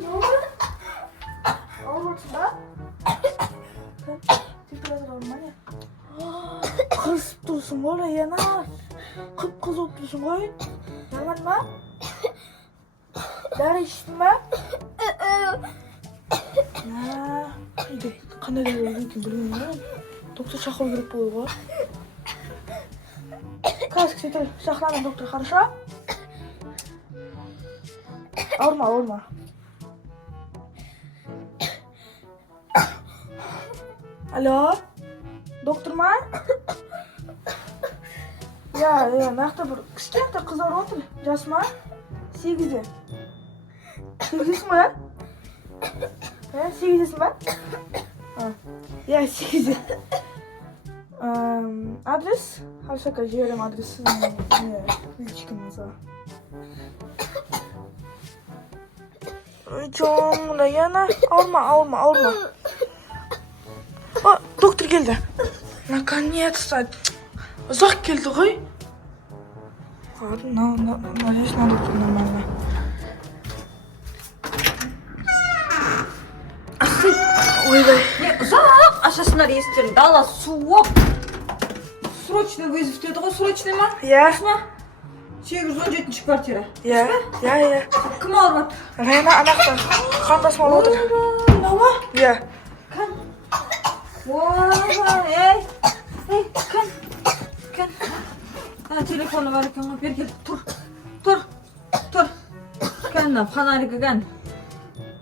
Ne oldu? Olmasın da. Temperatur olma ne? Kızıp dursun böyle yana. Kıpkız olup dursun koy. Yaman mı? Dara içtin mi? Ya, haydi. Qanday bo'ldi ki bilmayman. Doktor chaqirib kirib qo'ydi. Kask getir, chaqiraman doktor, хорошо? Ağırma. Alo? Doktor mu? Ya, naqta bir kichkina qiz o'rotib, jasma? 8'i. 8'i mi? He, 8'i mi? Ya, 8'i. Adres? Хорошо, жіберем адрес. Личкамызға. Жоңда yana ауырма. Доктор келді. Наконец-то. Ұзақ келді ғой. Надеюсь, на доктор нормально. Ойбай. Ұзақ ашасынар естерін. Дала суық. Срочный вызов деді ғой, срочный ма? Я. 817 квартира. Я. Кім ауырып? Райна анақта қан тасымал отыр. Науа? Я. Кім? Ой, кім? Телефоны бар екен ғой, бер кел, тұр. Кән, фонарика кән.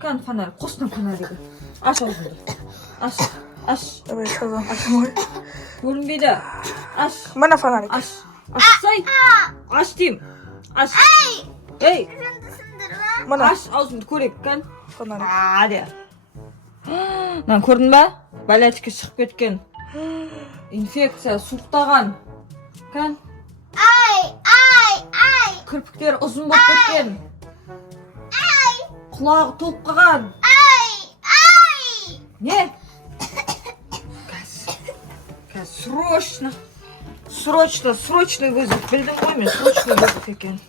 Кән, фонарик, қосына фонарика. Аш аузыңды. Аш. Давай, шазам. Ашмай. Көрінбейді. Аш. Mana фонарик. Ашсай. Аш дейм. Аш. Ей. Mana. Аш аузыңды көрек, кән. Фонарик. Де. Ман көрдің ба? Болячка шығып кеткен. Инфекция суықтаған. Кән. Кірпіктер ұзын болып кеткен. Құлағы толып қалған. Не? Срочно вызов. Білдің ғой мен, срочно вызов екен.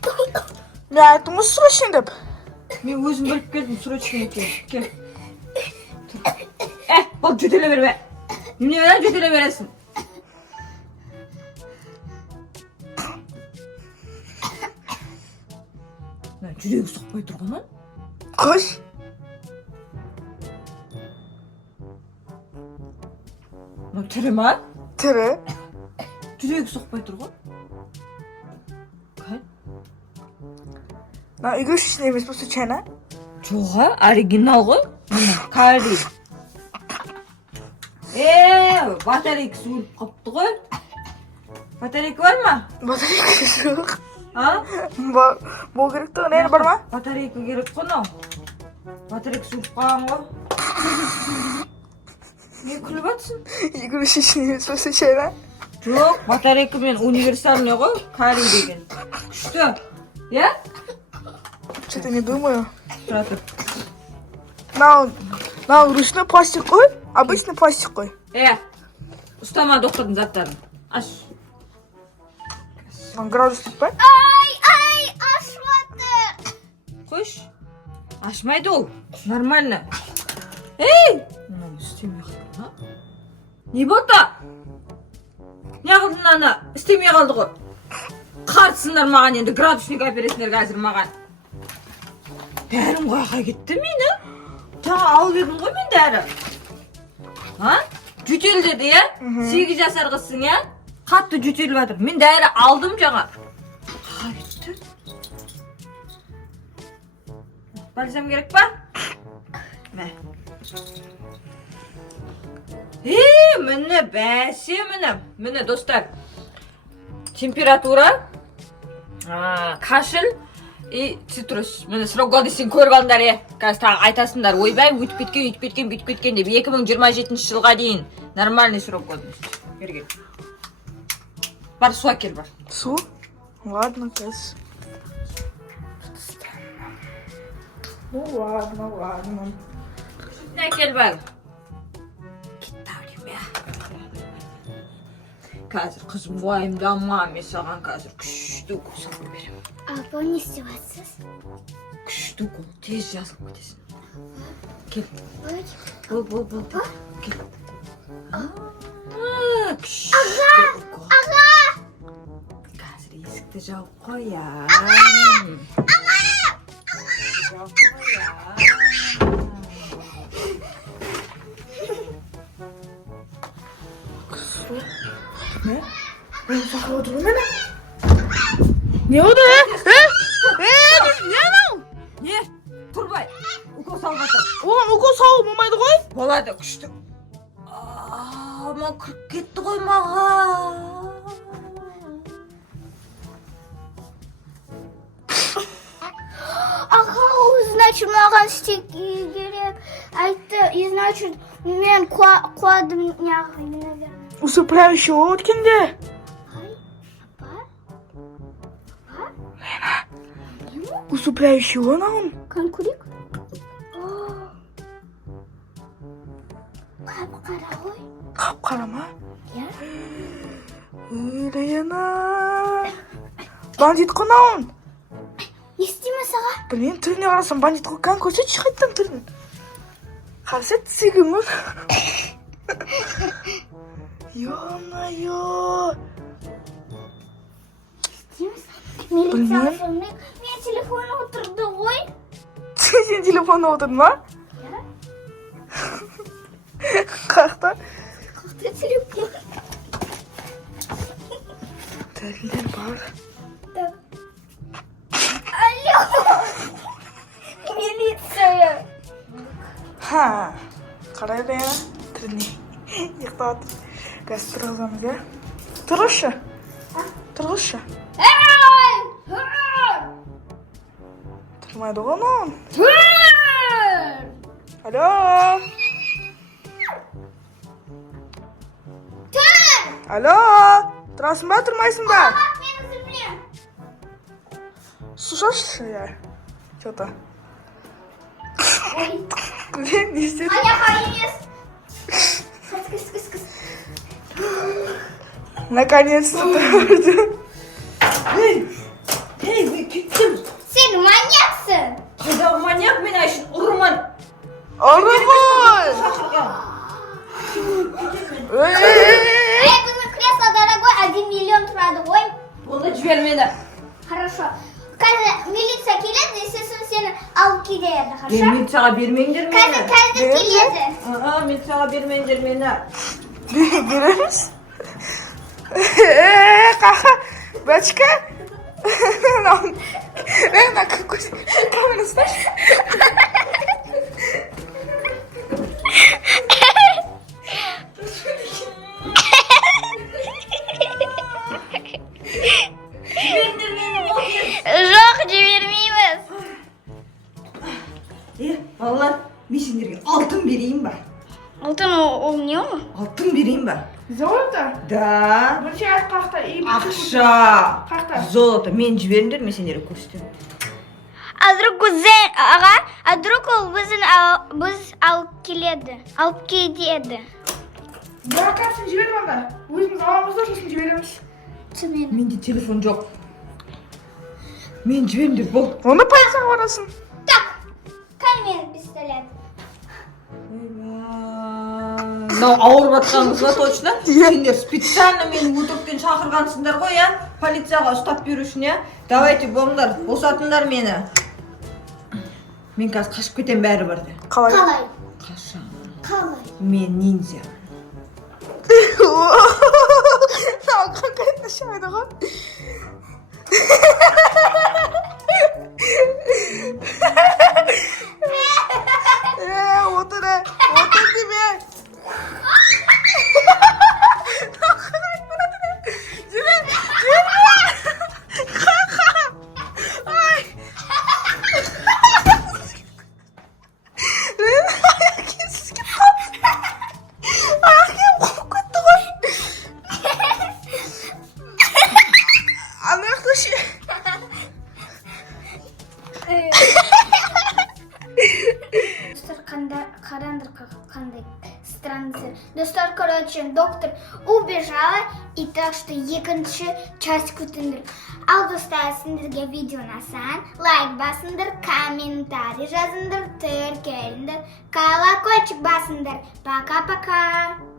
Мен айттым ғой срочно деп. Мен өзім біліп келдім, срочно екен. Кел. Бұл жөтеле берме. Немене берем, жөтеле бересің. Жүрегі соқпай тұрғанын? Қош. Тірі ма? Тірі. Жүрегі соқпай тұрған? Кән? Үйге шешін емес бұл случайно? Жоға, оригинал ғой. Кәлді. Батарейкасы өліп қапты ғой. Батарейка бар ма? Батарейкасы жоқ. Бұл керек тұғы, нені бар ма? Батарейка керек қой. Батарейкасы өліп қалған ғой. Не күліп атсың? Үйге шешін емес бұл случайно? Жоқ, батарейка мен универсальный ғой, Кәлді деген. Күшті. Я? Что-то не думаю. Тұратып. Мынау ручной пластик қой, обычный пластик қой. Ұстама доктордың заттарын. Аш. Градус деп па? Ашмады. Қойш. Ашмайды ол. Нормально. Мынаны істемей қалды. Не болды? Не қылдың ана? Істемей қалды ғой. Қарсыңдар маған енді, градусник опересіңдер қазір маған. Дәрім қайға кетті мені? Тағы алып едім ғой мен дәрі. Жөтел деді, 8 жасар қызсың, қатты жөтеліп жатыр. Мен дәрі алдым жаңа. Қайға кетті? Бальзам керек па? Мә. Міне бәсе міне достар. Температура, кашель и цитрус. Міне срок годностін көріп алыңдар, қазір тағы айтасыңдар. Ойбай, өтіп кеткен деп 2027 жылға дейін нормальный срок годности. Берген. Бар, су әкел бар. Су? Ладно, кәз. Ну ладно. Ne gel bak. Қазір қызым уайымдама, мен саған қазір күшті укол салып беремін. Жалпы не істеп жатсыз? Күшті қол, тез жазылып кетесің. Кел. Ой. Бол. Кел. Күшті укол. Аға! Қазір есікті жауып қоям. Ne? Ben saklı otururum beni. Ne oldu? Ne lan? Не, тұрбай. Укол салып жатыр. Oğlum okul sağ olmaydı koy. Болады, күшті. Ама кіріп кетті ғой маған. Аға, значит, маған істек керек. Айтты, и значит, мен қуадым неғып, наверное. Усыпляющий өткенде. Ай, апа? Усыпляющий он. Конкурик? Қап-қара ғой. Қап-қара ма? Иә. Лена. Бандит қонауын. Не істейміз аға? Білмеймін, түріне қарасам бандит қойған көрсетші қайттан түрін. Қарсет сигімін. Ё-моё. Істейміз? Милиция сонымен. Мен телефоны отырды ғой. Сен телефонда отырдың ба? Иә. Қақта? Қақта телефон. Дәрілер бар. Так. Алло. Милиция. Ха. Қарай Лена. Түріне. Иқтап отыр. Қазір тұрғызамыз, иә? Тұрғызшы. Тұрғызшы. Тұрмайды ғой оның. Алло. Алло. Тұрасың ба, тұрмайсың ба? Мен үзілмеймін. Слушаешь, я? Что-то. Ой. Блин, не істедің? Аяқ емес. Кыс. Наконец-то тұрды. Ей, мен кеттім. Сен маньяксың. Қайдағы маньяк мен айшын ұрыман. Арбой! Шақырған. Біздің кресло дорогой, 1 миллион тұрады ғой. Онда жібер мені. Хорошо. Қазір милиция келеді, сосын сені алып кетеді, хорошо? Милицияға бермеңдер мені. Қазір келеді. Милицияға бермеңдер мені. Береміз? Қақа, бачка? Лена, какой камера ставишь? Жіберіңдер мені, ол кез. Жоқ, жібермейміз. Балалар, мен сендерге алтын берейін ба? Алтын ол не ол? Алтын берейін ба? Золото? Да. Бірінші айт қақта. Ақша. Қақта. Золото. Мен жіберіңдер, мен сендерге көрсетемін. А друг ол біз алып кетеді. Бірақ сен жіберіп алда. Өзіміз аламыз да, сосын жібереміз. Түсінеді. Менде телефон жоқ. Мен жіберіңдер, бол. Оны полицияға барасың. Так, қай менің пистолет? Мынау ауырып жатқаныңыз ба точно? Сендер специально мені өтіріктен шақырғансыңдар ғой, иә? Полицияға ұстап беру үшін, иә? Давайте, болыңдар, босатыңдар мені. Мен қазір қашып кетем бәрі бірде. Қалай? Қашам. Қалай? Мен ниндзя. Қанқайтын шайды ғой. Отыр деме. странный сыр. Достар, короче, доктор убежала, и так что екінші часть күтіндір. Ал достар, сендерге видеоны асан, лайк басыңдар, комментарий жазыңдар, тіркеліңдер, колокольчик басыңдар. Пока-пока.